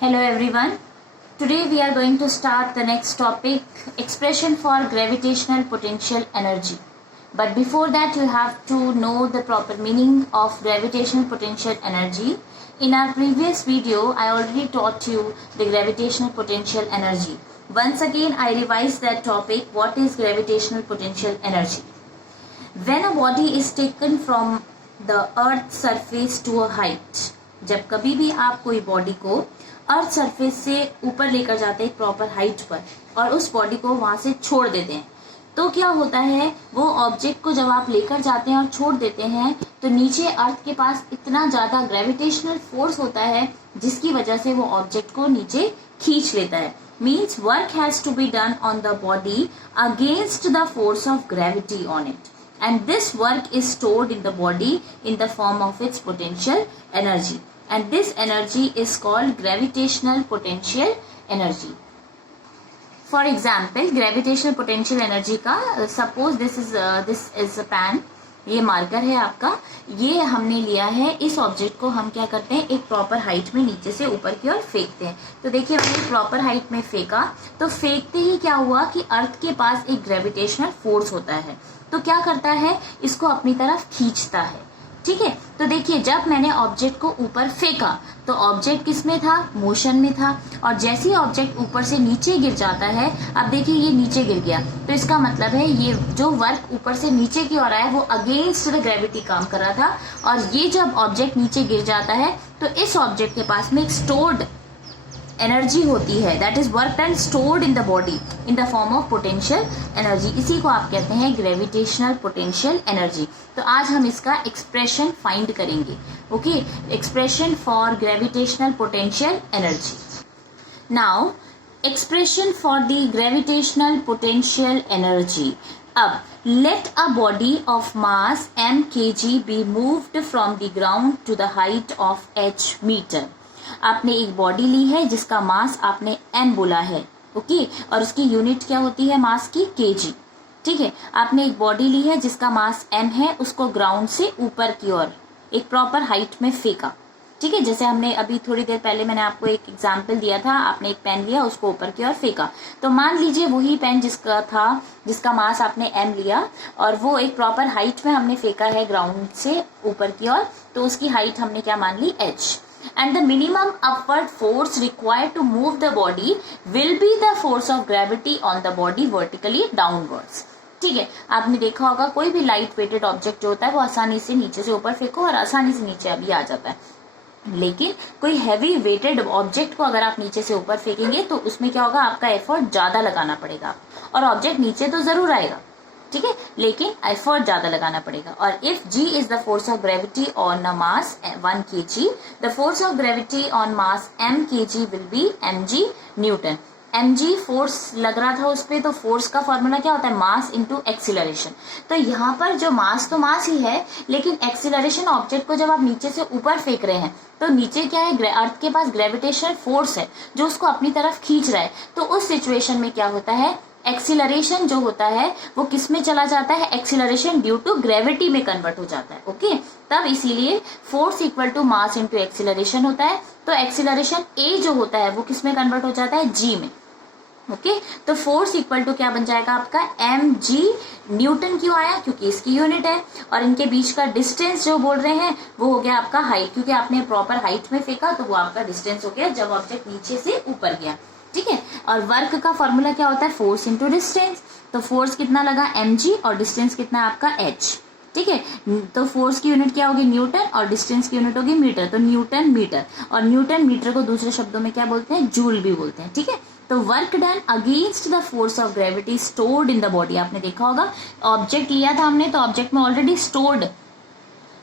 Hello everyone. Today we are going to start the next topic, expression for gravitational potential energy. But before that you have to know the proper meaning of gravitational potential energy. In our previous video I already taught you the gravitational potential energy. Once again I revise that topic, what is gravitational potential energy. When a body is taken from the earth surface to a height, जब कभी भी आप कोई body को earth surface से ऊपर लेकर जाते हैं एक प्रॉपर हाइट पर और उस बॉडी को वहां से छोड़ देते हैं, तो क्या होता है, वो ऑब्जेक्ट को जब आप लेकर जाते हैं और छोड़ देते हैं तो नीचे अर्थ के पास इतना ज्यादा ग्रेविटेशनल फोर्स होता है जिसकी वजह से वो ऑब्जेक्ट को नीचे खींच लेता है. Means work has to be done on the body against the force of gravity on it, and this work is stored in the body in the form of its potential energy, and this energy is called gravitational potential energy. For example, gravitational potential energy का suppose this is a pen, ये marker है आपका, ये हमने लिया है, इस object को हम क्या करते हैं एक प्रॉपर हाइट में नीचे से ऊपर की ओर फेंकते हैं. तो देखिए हमने प्रॉपर हाइट में फेंका तो फेंकते ही क्या हुआ कि अर्थ के पास एक ग्रेविटेशनल फोर्स होता है, तो क्या करता है, इसको अपनी तरफ खींचता है. ठीक है, तो देखिए जब मैंने ऑब्जेक्ट को ऊपर फेंका तो ऑब्जेक्ट किस में था, मोशन में था, और जैसे ही ऑब्जेक्ट ऊपर से नीचे गिर जाता है, अब देखिए ये नीचे गिर गया, तो इसका मतलब है ये जो वर्क ऊपर से नीचे की ओर आया वो अगेंस्ट द ग्रेविटी काम कर रहा था, और ये जब ऑब्जेक्ट नीचे गिर जाता है तो इस ऑब्जेक्ट के पास में एक स्टोर्ड एनर्जी होती है, that is work done stored in the body in the form of potential energy. इसी को आप कहते हैं ग्रेविटेशनल पोटेंशियल एनर्जी. तो आज हम इसका एक्सप्रेशन फाइंड करेंगे. Okay, expression for gravitational potential energy. Now expression for the gravitational potential energy. अब let a body of mass m kg be moved from the ground to the height of h meter. आपने एक body ली है जिसका मास आपने m बोला है, okay, और उसकी यूनिट क्या होती है मास की, kg. ठीक है, आपने एक बॉडी ली है जिसका मास m है, उसको ग्राउंड से ऊपर की ओर एक प्रॉपर हाइट में फेंका. ठीक है, जैसे हमने अभी थोड़ी देर पहले मैंने आपको एक एग्जांपल दिया था, आपने एक पेन लिया उसको ऊपर की ओर फेंका, तो मान लीजिए वही पेन जिसका मास आपने m लिया और वो एक प्रॉपर हाइट में हमने फेंका है ग्राउंड से ऊपर की ओर, तो उसकी हाइट हमने क्या मान ली, h. And the minimum upward force required to move the body will be the force of gravity on the body vertically downwards. ठीक है, आपने देखा होगा कोई भी लाइट वेटेड ऑब्जेक्ट जो होता है वो आसानी से नीचे से ऊपर फेंको और आसानी से नीचे अभी आ जाता है, लेकिन कोई हैवी वेटेड ऑब्जेक्ट को अगर आप नीचे से ऊपर फेंकेंगे तो उसमें क्या होगा, आपका एफर्ट ज्यादा लगाना पड़ेगा और ऑब्जेक्ट नीचे तो जरूर आएगा, ठीक है, लेकिन एफर्ट ज्यादा लगाना पड़ेगा. और if g is the force of gravity on a mass 1 kg, the force of gravity on mass m kg will be mg Newton. mg force लग रहा था उस पे, तो फोर्स का फॉर्मूला क्या होता है, मास इंटू एक्सीलरेशन. तो यहाँ पर जो मास तो मास ही है, लेकिन एक्सीलरेशन ऑब्जेक्ट को जब आप नीचे से ऊपर फेंक रहे हैं तो नीचे क्या है, अर्थ के पास ग्रेविटेशनल फोर्स है जो उसको अपनी तरफ खींच रहा है. तो उस सिचुएशन में क्या होता है, एक्सीलरेशन जो होता है वो किस में चला जाता है, एक्सीलरेशन ड्यू टू ग्रेविटी में कन्वर्ट हो जाता है. ओके, तब इसीलिए force equal to mass into acceleration होता है. तो एक्सीलरेशन ए जो होता है वो किस में कन्वर्ट हो जाता है, जी में. ओके, तो फोर्स इक्वल टू क्या बन जाएगा आपका, एम जी न्यूटन. क्यों आया, क्योंकि इसकी यूनिट है, और इनके बीच का डिस्टेंस जो बोल रहे हैं वो हो गया आपका हाइट, क्योंकि आपने प्रॉपर हाइट में फेंका तो वो आपका डिस्टेंस हो गया जब ऑब्जेक्ट नीचे से ऊपर गया. ठीक है, और वर्क का फॉर्मूला क्या होता है, फोर्स इंटू डिस्टेंस. तो फोर्स कितना लगा, mg, और डिस्टेंस कितना आपका h. ठीक है, तो फोर्स की यूनिट क्या होगी, न्यूटन, और डिस्टेंस की यूनिट होगी मीटर, तो न्यूटन मीटर. और न्यूटन मीटर को दूसरे शब्दों में क्या बोलते हैं, जूल भी बोलते हैं. ठीक है, तो work done against the force of gravity stored in the body. आपने देखा होगा ऑब्जेक्ट लिया था हमने, तो ऑब्जेक्ट में ऑलरेडी स्टोर्ड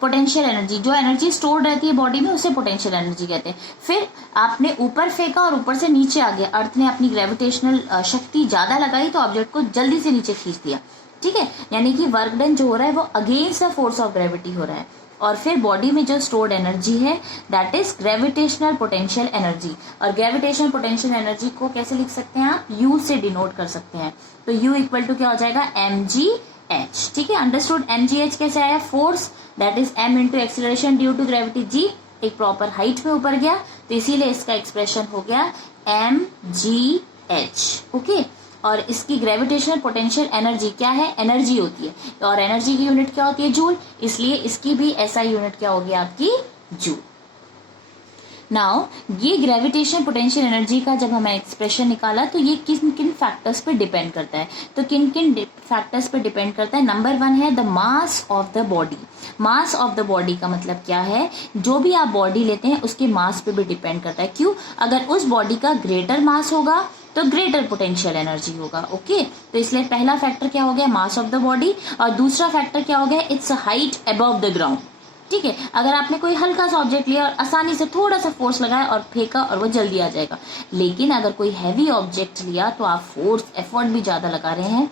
पोटेंशियल एनर्जी, जो एनर्जी स्टोर्ड रहती है बॉडी में उसे पोटेंशियल एनर्जी कहते हैं. फिर आपने ऊपर फेंका और ऊपर से नीचे आ गया, अर्थ ने अपनी ग्रेविटेशनल शक्ति ज्यादा लगाई तो ऑब्जेक्ट को जल्दी से नीचे खींच दिया. ठीक है, यानी कि वर्क डन जो हो रहा है वो against the force of gravity हो रहा है. और फिर बॉडी में जो स्टोर्ड एनर्जी है that is gravitational potential energy. और ग्रेविटेशनल पोटेंशियल एनर्जी को कैसे लिख सकते हैं आप, यू से डिनोट कर सकते हैं. तो यू इक्वल टू क्या हो जाएगा, mg h. ठीक है, अंडरस्टूड. mg h कैसे आया, force that is m into acceleration due to gravity g, एक प्रॉपर हाइट में ऊपर गया तो इसीलिए इसका एक्सप्रेशन हो गया mgh। ओके, और इसकी ग्रेविटेशनल पोटेंशियल एनर्जी क्या है, एनर्जी होती है, और एनर्जी की यूनिट क्या होती है, जूल, इसलिए इसकी भी ऐसा यूनिट क्या होगी आपकी, जूल। नाउ ये ग्रेविटेशन पोटेंशियल एनर्जी का जब हमें एक्सप्रेशन निकाला तो ये किन किन फैक्टर्स पे डिपेंड करता है, तो किन किन फैक्टर्स पे डिपेंड करता है। नंबर 1 है the mass of the body. Mass of the body का मतलब क्या है, जो भी आप बॉडी लेते हैं उसके मास पे भी डिपेंड करता है। क्यों, अगर उस बॉडी का ग्रेटर मास होगा तो ग्रेटर पोटेंशियल एनर्जी होगा। ओके, तो इसलिए पहला फैक्टर क्या हो गया, मास ऑफ द बॉडी, और दूसरा फैक्टर क्या हो गया, it's height above the ground. ठीक है, अगर आपने कोई हल्का सा ऑब्जेक्ट लिया और आसानी से थोड़ा सा फोर्स लगाया और फेंका और वो जल्दी आ जाएगा, लेकिन अगर कोई हैवी ऑब्जेक्ट लिया तो आप फोर्स एफर्ट भी ज्यादा लगा रहे हैं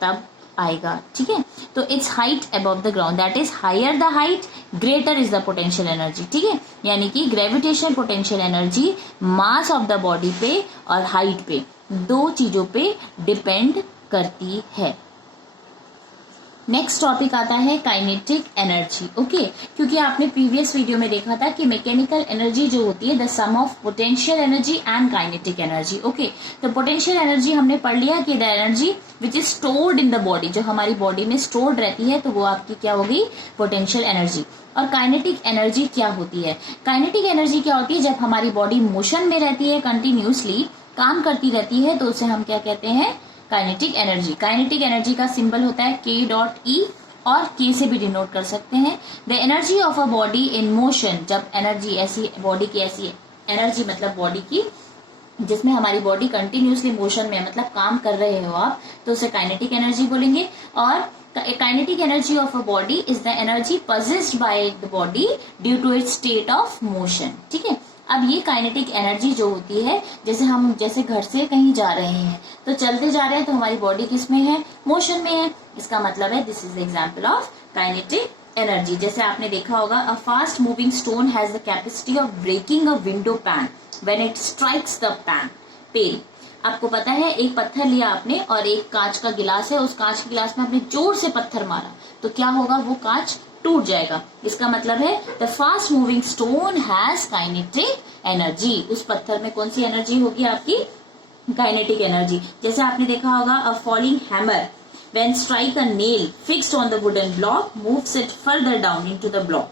तब आएगा। ठीक है, तो it's height above the ground, that is higher the height greater is the potential energy. ठीक है, यानी कि gravitation potential energy mass of the body पे और हाइट पे, दो चीजों पे डिपेंड करती है। नेक्स्ट टॉपिक आता है काइनेटिक एनर्जी। ओके, क्योंकि आपने प्रीवियस वीडियो में देखा था कि मैकेनिकल एनर्जी जो होती है the sum of potential energy and kinetic energy. Okay, तो पोटेंशियल एनर्जी हमने पढ़ लिया कि the energy which is stored in the body, जो हमारी बॉडी में स्टोर्ड रहती है तो वो आपकी क्या होगी, पोटेंशियल एनर्जी। और काइनेटिक एनर्जी क्या होती है, काइनेटिक एनर्जी क्या होती है, जब हमारी बॉडी मोशन में रहती है, कंटिन्यूसली काम करती रहती है, तो उसे हम क्या कहते हैं, काइनेटिक एनर्जी। काइनेटिक एनर्जी का सिंबल होता है K.E और K से भी डिनोट कर सकते हैं। The energy of a body in motion, जब एनर्जी ऐसी बॉडी की ऐसी एनर्जी मतलब बॉडी की जिसमें हमारी बॉडी कंटिन्यूसली मोशन में, मतलब काम कर रहे हो आप, तो उसे काइनेटिक एनर्जी बोलेंगे। और kinetic energy of a body is the energy possessed by the body due to its state of motion. ठीक है, अब ये काइनेटिक एनर्जी जो होती है, जैसे घर से कहीं जा रहे हैं तो चलते जा रहे हैं तो हमारी बॉडी किस में है, मोशन में है, इसका मतलब है this is the example of kinetic energy. जैसे आपने देखा होगा, a fast moving stone has the capacity of breaking a window pane when it strikes the pane. आपको पता है, एक पत्थर लिया आपने और एक कांच का गिलास है, उस कांच के गिलास में आपने जोर से पत्थर मारा तो क्या होगा, वो कांच टूट जाएगा। इसका मतलब है the fast moving stone has kinetic energy. उस पत्थर में कौन सी एनर्जी होगी आपकी, काइनेटिक एनर्जी। जैसे आपने देखा होगा, अ falling hammer when strike a nail fixed on the wooden block moves it further down into the block.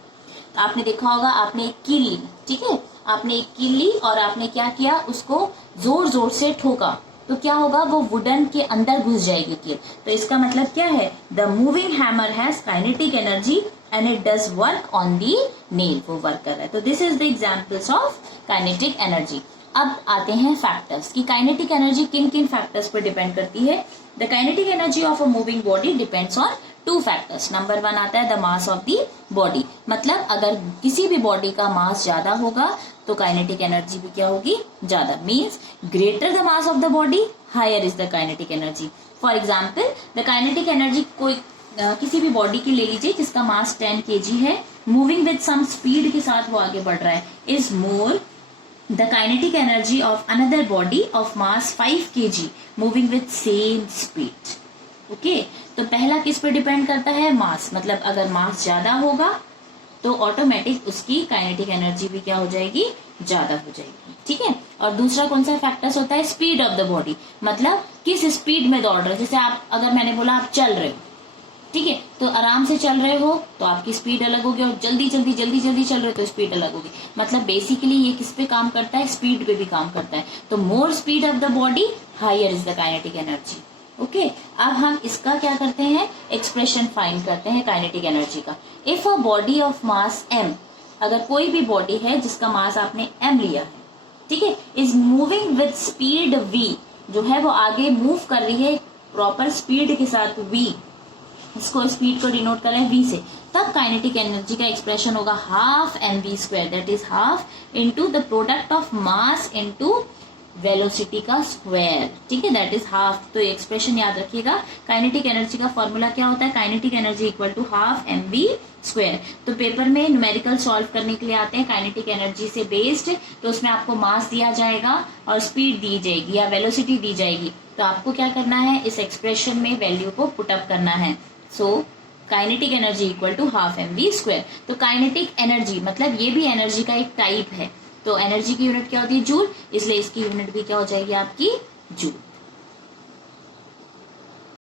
तो आपने देखा होगा, आपने एक कील ली, ठीक है, आपने एक कील ली और आपने क्या किया, उसको जोर जोर से ठोका तो क्या होगा, वो वुडन के अंदर घुस जाएगी कील। तो इसका मतलब क्या है, the moving hammer has kinetic energy and it does work on the nail, वो वर्क कर रहा है। तो this is the examples of kinetic energy. अब आते हैं फैक्टर्स कि काइनेटिक एनर्जी किन किन फैक्टर्स पर डिपेंड करती है। The kinetic energy of a moving body depends on 2 factors. Number 1 आता है the mass of the body, मतलब अगर किसी भी बॉडी का मास ज्यादा होगा तो काइनेटिक एनर्जी भी क्या होगी, ज्यादा। Means greater the mass of the body higher is the kinetic energy. For example, the kinetic energy कोई किसी भी बॉडी की ले लीजिए जिसका मास 10 kg है, मूविंग विद सम स्पीड के साथ वो आगे बढ़ रहा है, is more the kinetic energy of another body of mass 5 kg moving with same speed. Okay, तो पहला किस पे डिपेंड करता है, मास, मतलब अगर मास ज्यादा होगा तो ऑटोमेटिक उसकी काइनेटिक एनर्जी भी क्या हो जाएगी, ज्यादा हो जाएगी। ठीक है, और दूसरा कौन सा फैक्टर्स होता है, स्पीड ऑफ द बॉडी, मतलब किस स्पीड में दौड़ रहे हो। जैसे आप, अगर मैंने बोला आप चल रहे हो, ठीक है, तो आराम से चल रहे हो तो आपकी स्पीड अलग होगी, और जल्दी जल्दी चल रहे हो तो स्पीड अलग होगी। मतलब बेसिकली ये किस पे काम करता है, स्पीड पे भी काम करता है। तो more speed of the body higher is the kinetic energy. Okay, अब हम इसका क्या करते हैं, एक्सप्रेशन फाइंड करते हैं काइनेटिक एनर्जी का। If a body of mass m, अगर कोई भी बॉडी है जिसका मास आपने m लिया है, ठीक है, is moving with speed v, जो है वो आगे मूव कर रही है प्रॉपर स्पीड के साथ v, इसको स्पीड को डिनोट करें v से, तब काइनेटिक एनर्जी का एक्सप्रेशन होगा half mv², that is half into the product of mass into velocity का स्क्वायर। ठीक है, दैट इज हाफ। तो ये एक्सप्रेशन याद रखिएगा। काइनेटिक एनर्जी का फॉर्मूला क्या होता है, kinetic energy equal to half mv²। तो पेपर में न्यूमेरिकल सॉल्व करने के लिए आते हैं काइनेटिक एनर्जी से बेस्ड, तो उसमें आपको मास दिया जाएगा और स्पीड दी जाएगी या वेलोसिटी दी जाएगी। तो आपको क्या करना है, इस एक्सप्रेशन में वैल्यू को पुटअप करना है। So kinetic energy equal to half mv²। तो काइनेटिक एनर्जी मतलब ये भी एनर्जी का एक टाइप है, तो एनर्जी की यूनिट क्या होती है? जूल, इसलिए इसकी यूनिट भी क्या हो जाएगी आपकी? जूल।